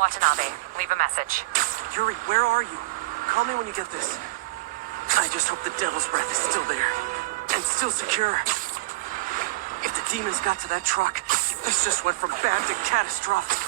Watanabe. Leave a message. Yuri, where are you? Call me when you get this. I just hope the Devil's Breath is still there. And still secure. If the demons got to that truck, this just went from bad to catastrophic.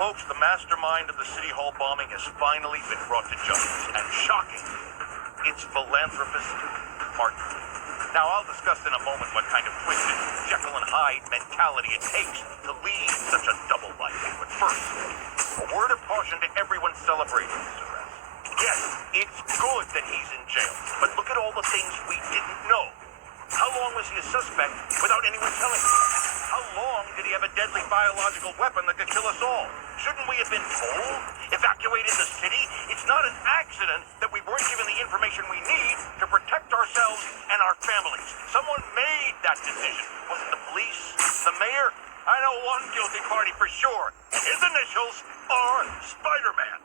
Folks, the mastermind of the City Hall bombing has finally been brought to justice. And shocking, it's philanthropist Martin. Now, I'll discuss in a moment what kind of twisted Jekyll and Hyde mentality it takes to lead such a double life. But first, a word of caution to everyone celebrating this arrest. Yes, it's good that he's in jail, but look at all the things we didn't know. How long was he a suspect without anyone telling him? How long did he have a deadly biological weapon that could kill us all? Shouldn't we have been told? Evacuated the city? It's not an accident that we weren't given the information we need to protect ourselves and our families. Someone made that decision. Was it the police? The mayor? I know one guilty party for sure, and his initials are Spider-Man.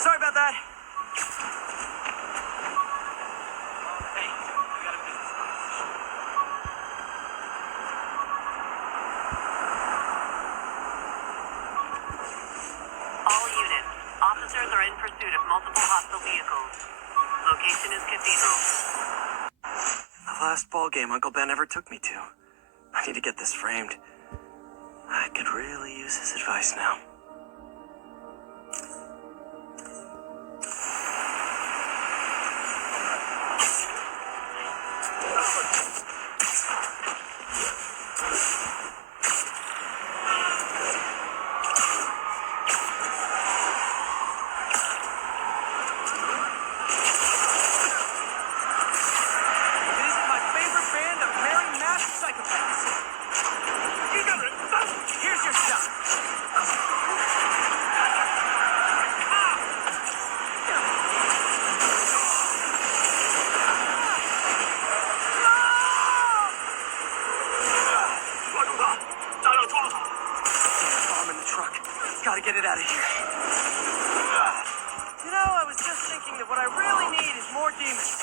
Sorry about that. All units, officers are in pursuit of multiple hostile vehicles. Location is Cathedral. The last ball game Uncle Ben ever took me to. I need to get this framed. I could really use his advice now. Here's your shot. Bomb in the truck. Gotta get it out of here. You know, I was just thinking that what I really need is more demons.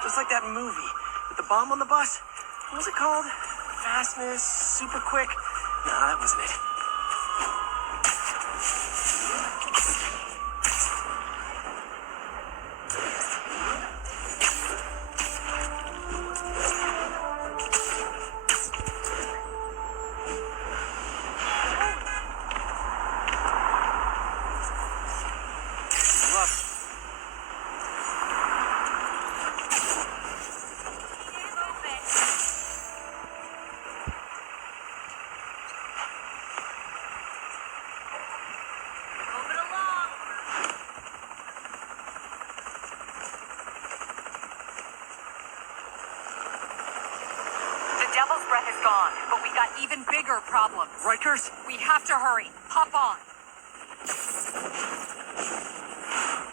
Just like that movie with the bomb on the bus. What was it called? Fastness, Super Quick? Nah, that wasn't it. Devil's Breath is gone, but we got even bigger problems. Rikers? We have to hurry. Hop on.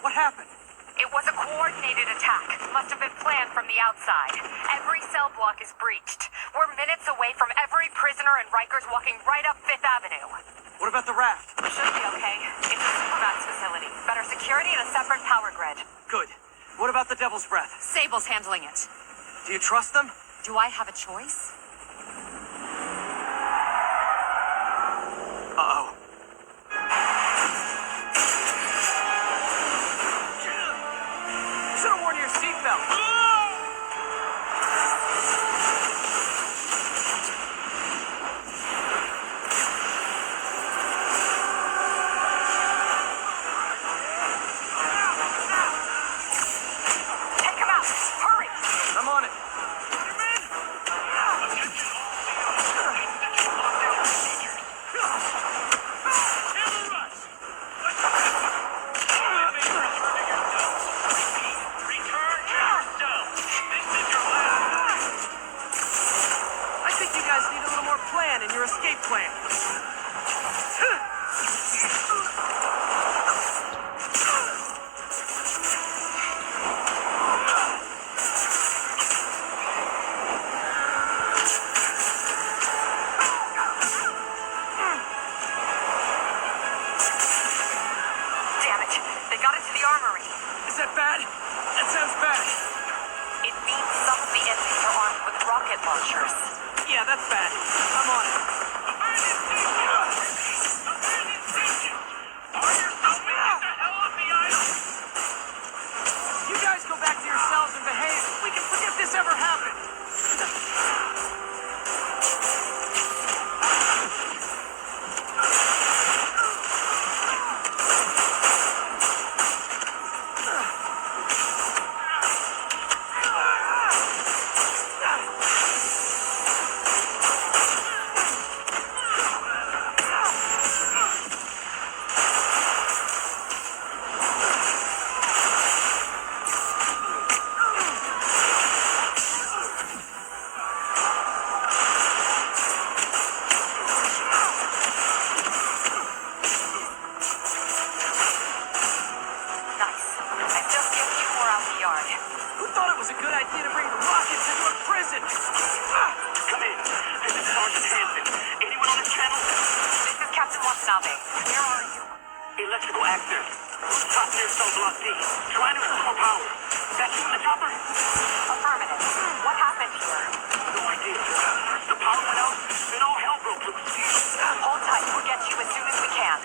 What happened? It was a coordinated attack. Must have been planned from the outside. Every cell block is breached. We're minutes away from every prisoner and Rikers walking right up Fifth Avenue. What about the raft? Should be okay. It's a supermax facility. Better security and a separate power grid. Good. What about the Devil's Breath? Sable's handling it. Do you trust them? Do I have a choice? Uh-oh. Should've worn your seatbelt. Take him out! Hurry! I'm on it. I think you guys need a little more plan in your escape plan. Damn it! They got into the armory. Is that bad? That sounds bad. It means some of the enemies are armed with rocket launchers. Yeah, that's bad. I'm on it. You guys go back to your cells and behave. We can forget this ever happened. Nice. I just get you more out the yard. Who thought it was a good idea to bring the rockets into a prison? Come in. This is Sergeant Hansen. Anyone on this channel? This is Captain Watanabe. Where are you? Electrical active. Rooftop near cell block D. Trying to restore power. That you in the chopper? Affirmative. What happened here? No idea. The power went out, then all hell broke loose. Hold tight. We'll get you as soon as we can.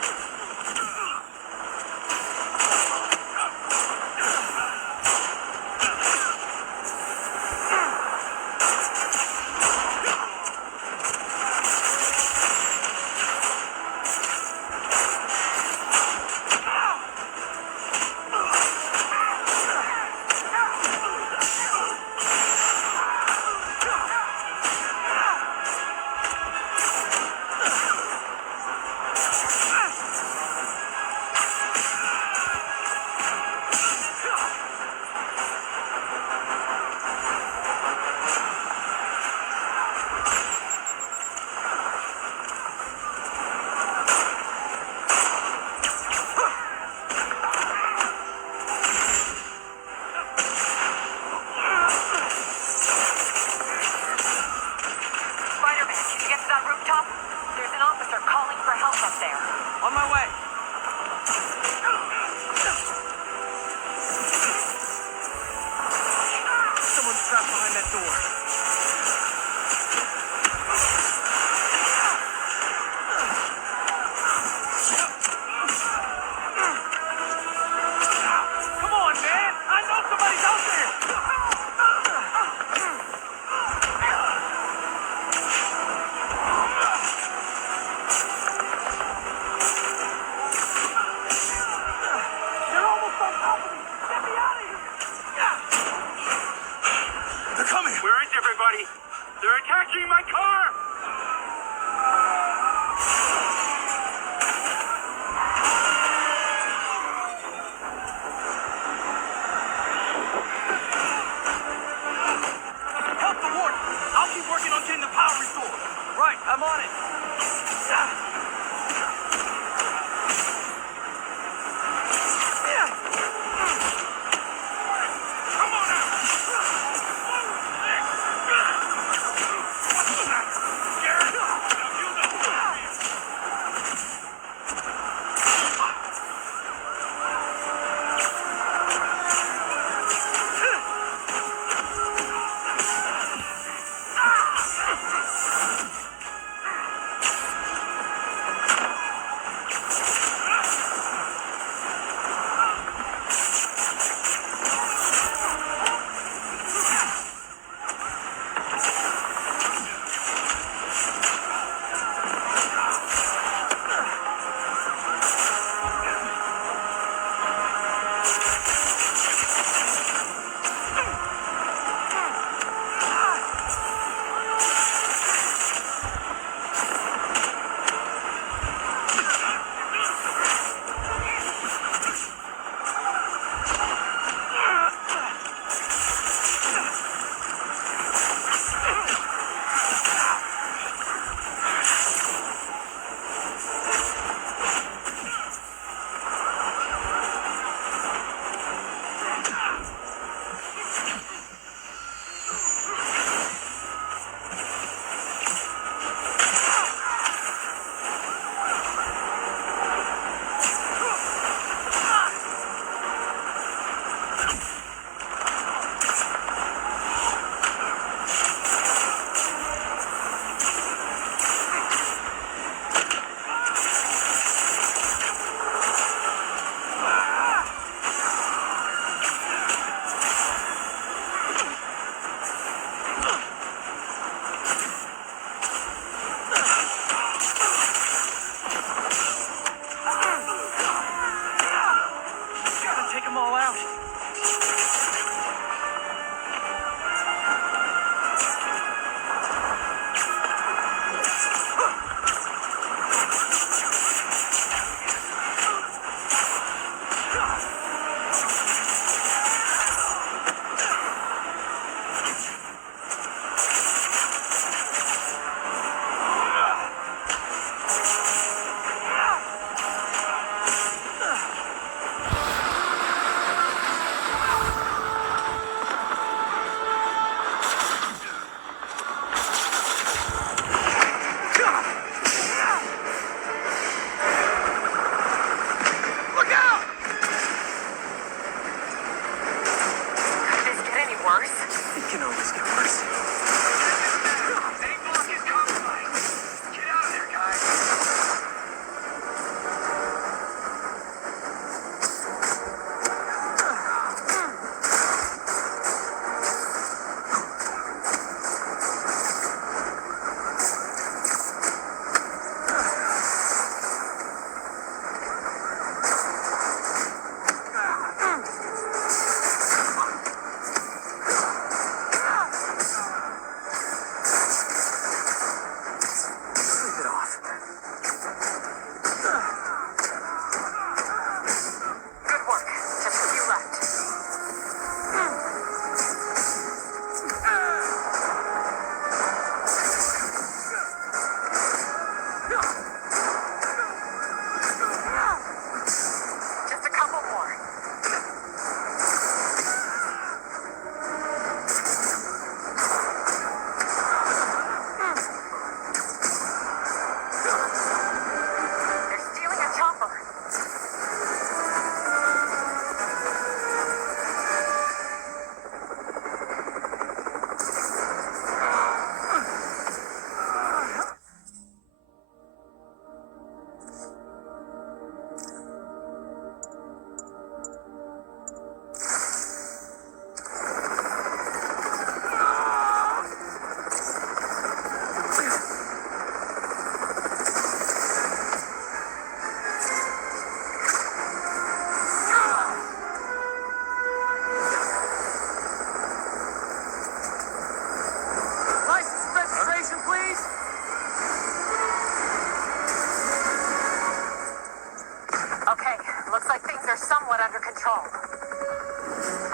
are somewhat under control.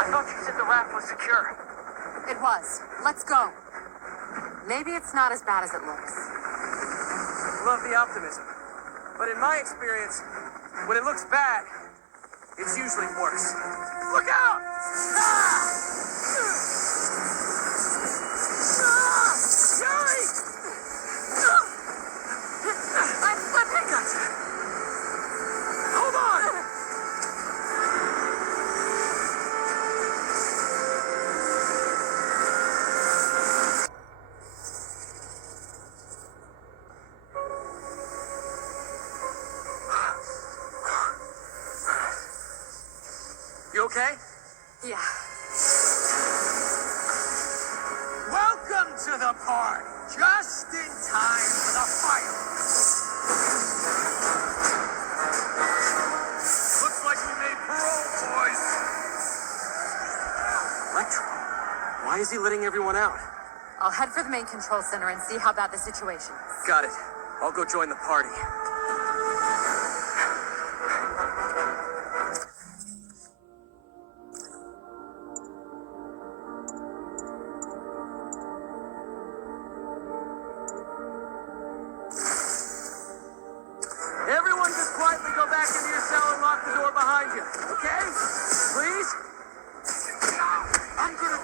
I thought you said the raft was secure. It was. Let's go. Maybe it's not as bad as it looks. Love the optimism. But in my experience, when it looks bad, it's usually worse. Look out! Yuri! I'm slipping! Gotcha. Hold on! You okay? Yeah. Welcome to the party. Just in time for the fireworks. Looks like we made parole, boys. Electro, why is he letting everyone out? I'll head for the main control center and see how bad the situation is. Got it. I'll go join the party. Everyone just quietly go back into your cell and lock the door behind you, okay? Please? I'm gonna...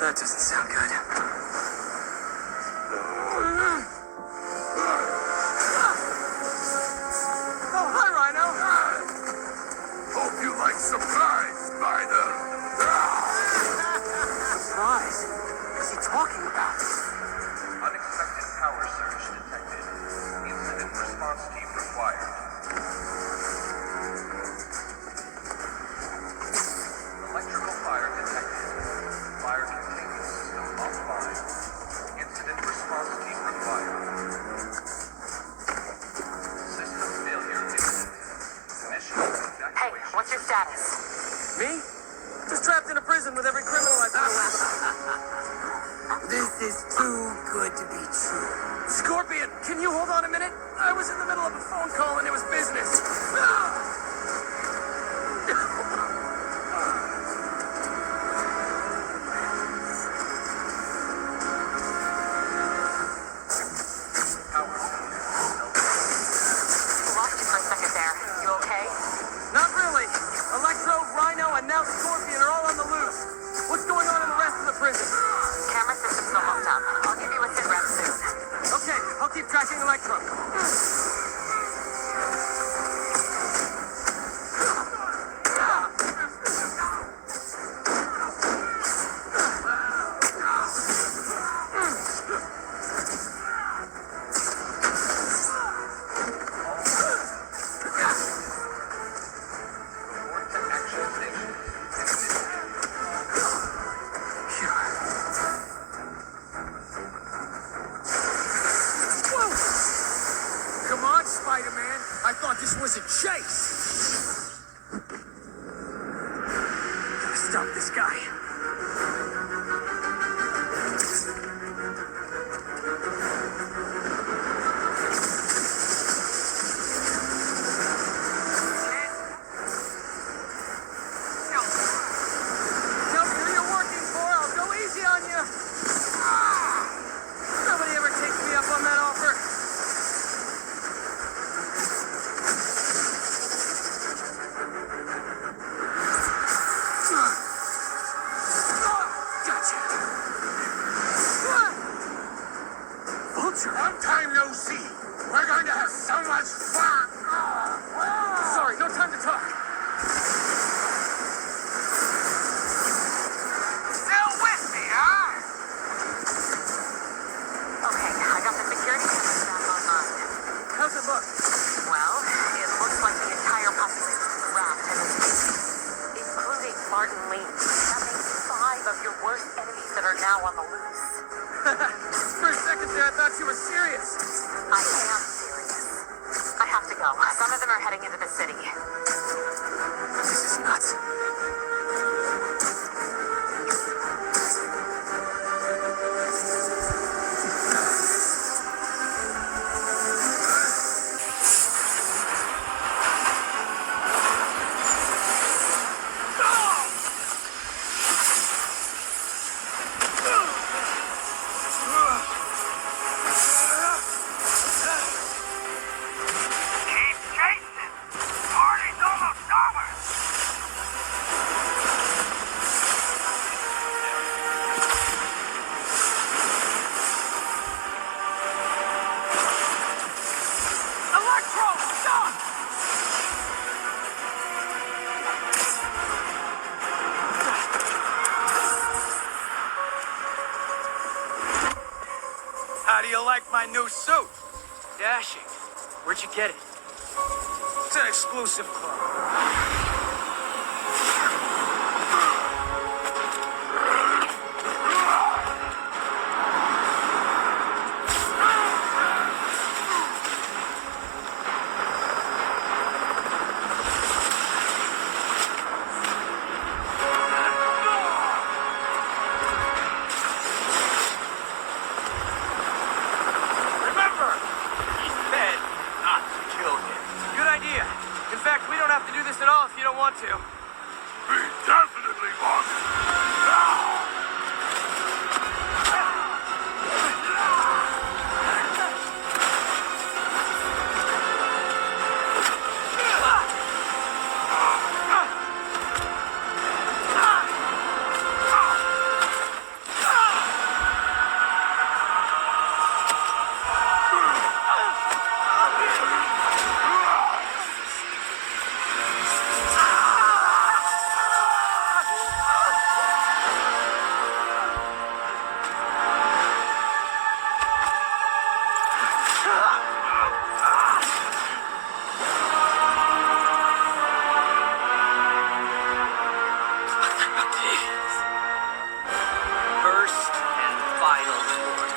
That doesn't sound good. Oh, hi, Rhino. Hope you like surprise, Spider. Surprise? What's he talking about? Unexpected power surge detected. Incident response team required. Electrical fire detected. Fire containment system offline. Incident response team required. System failure imminent. Initial evacuation. Hey, what's your status? Me? Just trapped in a prison with every criminal I've ever with. This is too good to be true. Scorpion, can you hold on a minute? I was in the middle of a phone call and it was business. Lost you for a second there. You okay? Not really. Electro, Rhino, and now Scorpion are all on the loose. What's going on in the rest of the prison? Camera system's still hooked up. I'll give you a sit rep soon. Okay, I'll keep tracking Electro. Report to action station. Come on, Spider-Man. I thought this was a chase. Gotta stop this guy. Tell me who you're working for, I'll go easy on you. Nobody ever takes me up on that offer. so. Some of them are heading into the city. This is nuts. Keep chasing! Party's almost over! Electro, stop! How do you like my new suit? Dashing. Where'd you get it? It's an exclusive club. Remember, he said not to kill him. Good idea. In fact, we don't have to do this at all if you don't want to. We definitely want it. Now! First and final warning.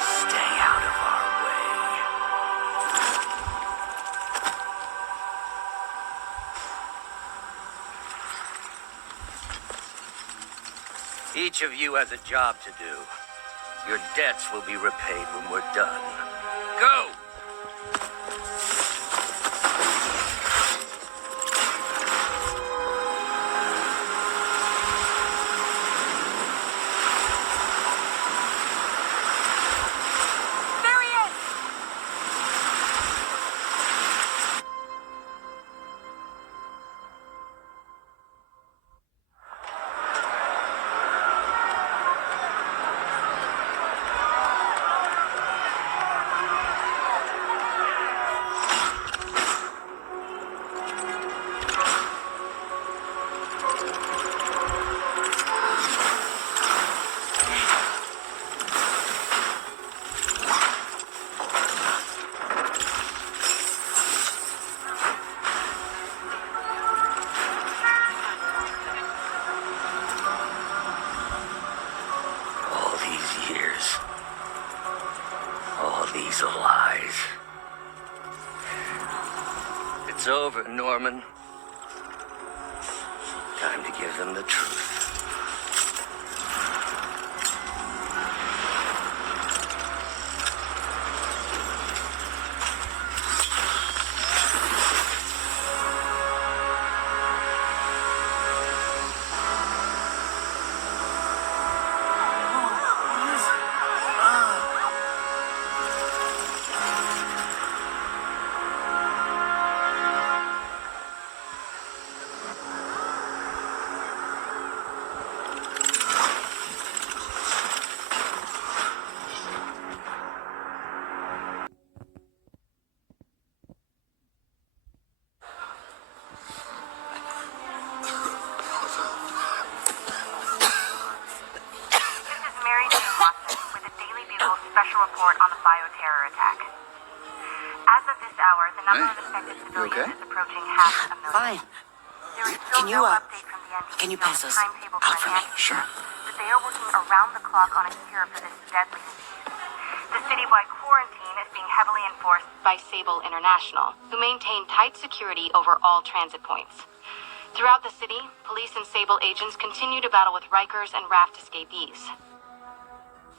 Stay out of our way. Each of you has a job to do. Your debts will be repaid when we're done. Go! There he is! All these years. All these lies. It's over, Norman. Time to give them the truth. Special report on the bioterror attack. As of this hour, the number of infected civilians is approaching 500,000. Fine. There is still Can you, no update from the NBC can you on pass the us timetable out for for an me? antidote. Sure. The they are working around the clock on a cure for this deadly disease. The citywide quarantine is being heavily enforced by Sable International, who maintain tight security over all transit points. Throughout the city, police and Sable agents continue to battle with Rikers and Raft escapees.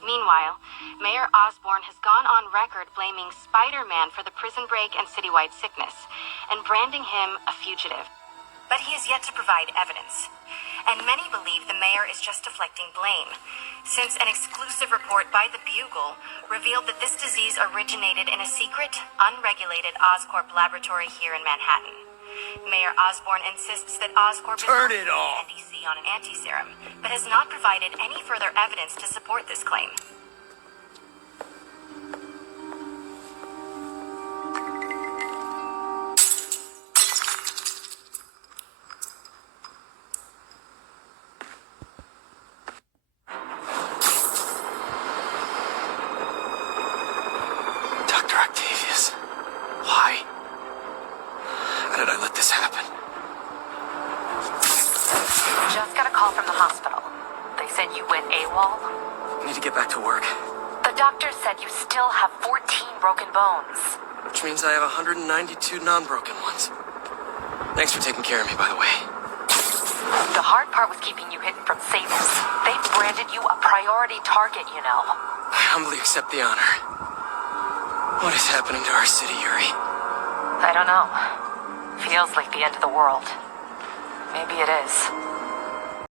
Meanwhile, Mayor Osborn has gone on record blaming Spider-Man for the prison break and citywide sickness, and branding him a fugitive. But he has yet to provide evidence. And many believe the mayor is just deflecting blame, since an exclusive report by the Bugle revealed that this disease originated in a secret, unregulated Oscorp laboratory here in Manhattan. Mayor Osborn insists that Oscorp is Turn working it off. with NDC on an anti-serum, but has not provided any further evidence to support this claim. Dr. Octavius. Why? How did I let this happen? Just got a call from the hospital. They said you went AWOL. I need to get back to work. The doctor said you still have 14 broken bones. Which means I have 192 non-broken ones. Thanks for taking care of me, by the way. The hard part was keeping you hidden from Sables. They've branded you a priority target, you know. I humbly accept the honor. What is happening to our city, Yuri? I don't know. Feels like the end of the world. Maybe it is.